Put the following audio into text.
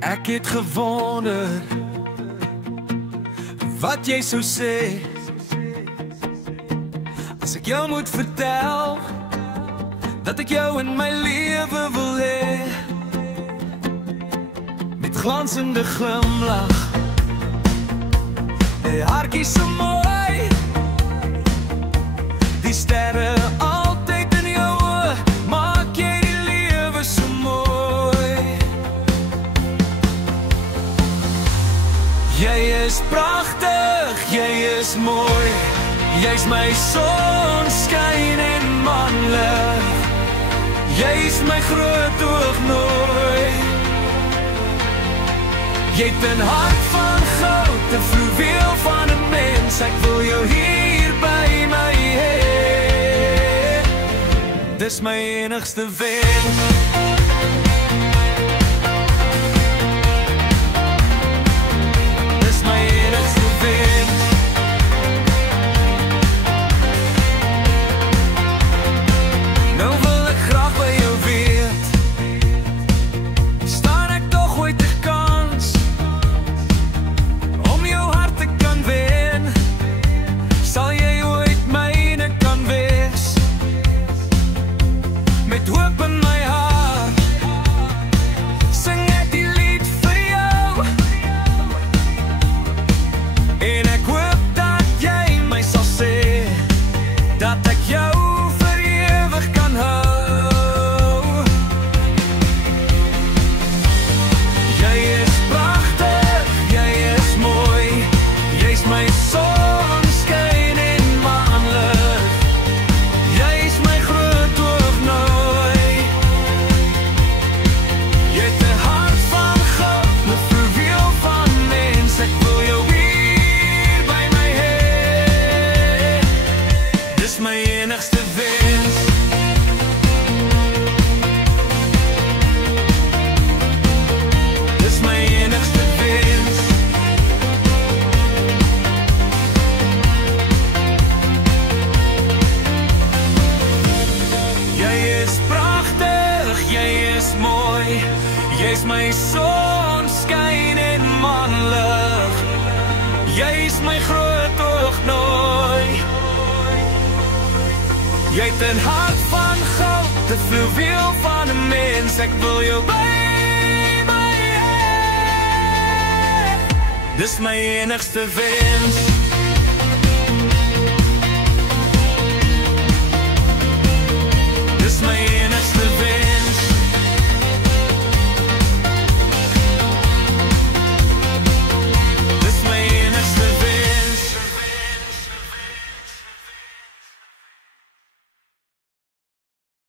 Ek het gewonder wat jy sou sê as ek jou moet vertel dat ek jou in my lewe wil hê. Met glansende glimlach, die hartjie so mooi, die sterre altyd in jou oë, maak jy die lewe so mooi. Jy is pragtig, jy is mooi, jy's my sonskyn en manlig, jy's my groot oognooi. Jy het 'n hart van goud, 'n fluweel van 'n mens, ek wil jou hier by my hê. Dis my enigste wens. Jy's my sonskyn en manlig, jy's my groot oognooi. Jy het 'n hart van goud, 'n fluweel van 'n mens, ek wil jou by my hê. Dis my enigste wens. Dis my enigste wens.